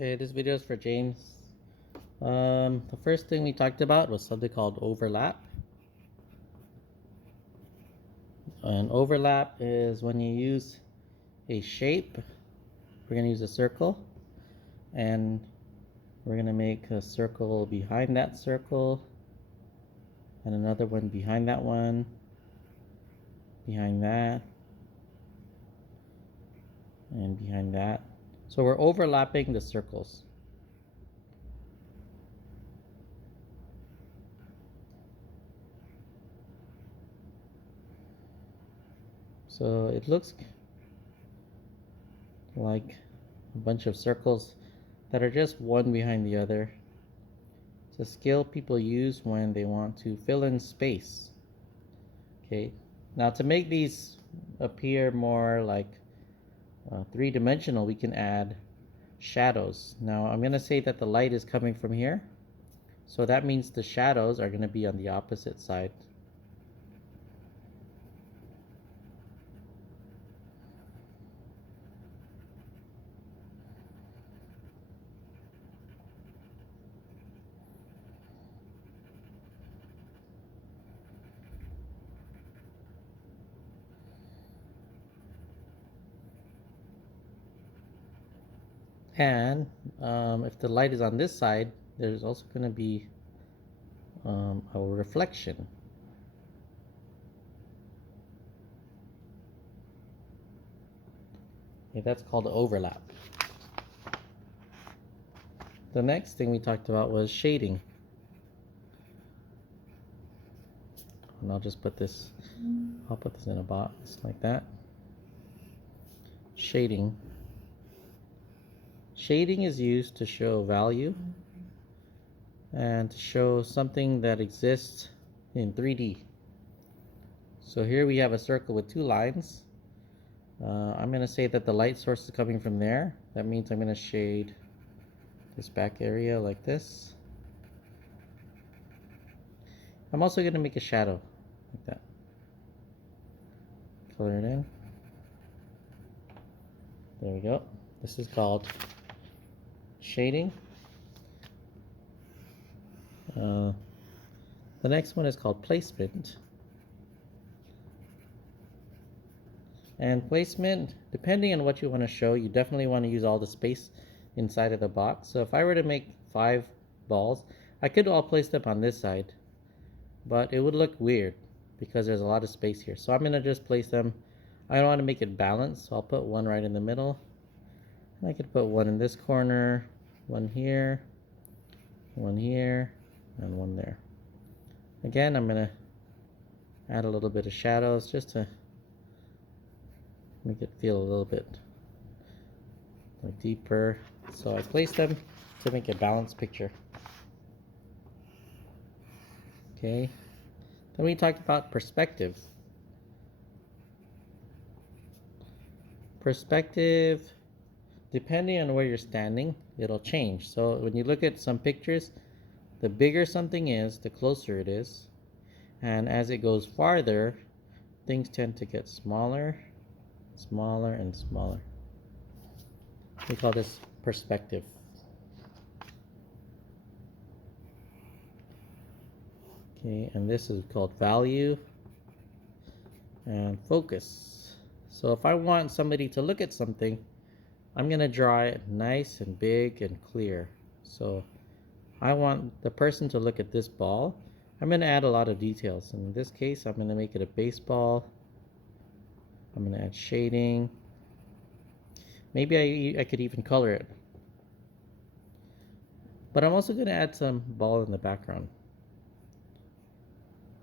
Okay, this video is for James. The first thing we talked about was something called overlap. An overlap is when you use a shape. We're going to use a circle, and we're going to make a circle behind that circle, and another one behind that one, behind that, and behind that. So we're overlapping the circles. So it looks like a bunch of circles that are just one behind the other. It's a skill people use when they want to fill in space. Okay, now to make these appear more like three-dimensional, we can add shadows. Now I'm going to say that the light is coming from here, so that means the shadows are going to be on the opposite side. And if the light is on this side, there's also going to be a reflection. Okay, that's called overlap. The next thing we talked about was shading. And I'll just put this, I'll put this in a box like that. Shading. Shading is used to show value and to show something that exists in 3D. So here we have a circle with two lines. I'm going to say that the light source is coming from there. That means I'm going to shade this back area like this. I'm also going to make a shadow like that. Color it in. There we go. This is called shading. The next one is called placement. And placement, depending on what you want to show, you definitely want to use all the space inside of the box. So if I were to make 5 balls, I could all place them on this side, but it would look weird because there's a lot of space here. So I'm going to just place them. I don't want to make it balanced, so I'll put one right in the middle. And I could put one in this corner, one here, and one there. Again, I'm going to add a little bit of shadows just to make it feel a little bit like deeper. So I place them to make a balanced picture. Okay. Then we talked about perspective. Perspective, depending on where you're standing, it'll change. So when you look at some pictures, the bigger something is, the closer it is. And as it goes farther, things tend to get smaller, smaller, and smaller. We call this perspective. Okay, and this is called value and focus. So if I want somebody to look at something, I'm going to draw it nice and big and clear. So I want the person to look at this ball. I'm going to add a lot of details. In this case, I'm going to make it a baseball. I'm going to add shading. Maybe I could even color it. But I'm also going to add some ball in the background.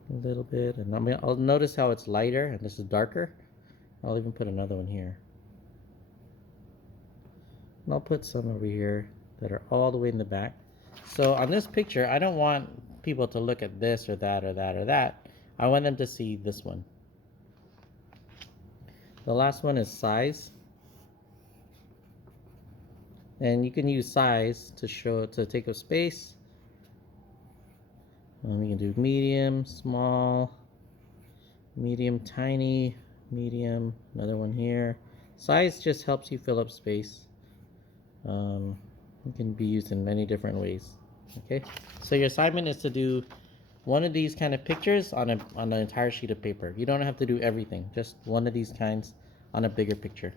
A little bit. And I'll notice how it's lighter and this is darker. I'll even put another one here. And I'll put some over here that are all the way in the back. So on this picture, I don't want people to look at this or that or that or that. I want them to see this one. The last one is size. And you can use size to take up space. We can do medium, small, medium, tiny, medium, another one here. Size just helps you fill up space. It can be used in many different ways. Okay, so your assignment is to do one of these kind of pictures on an entire sheet of paper. You don't have to do everything, just one of these kinds on a bigger picture.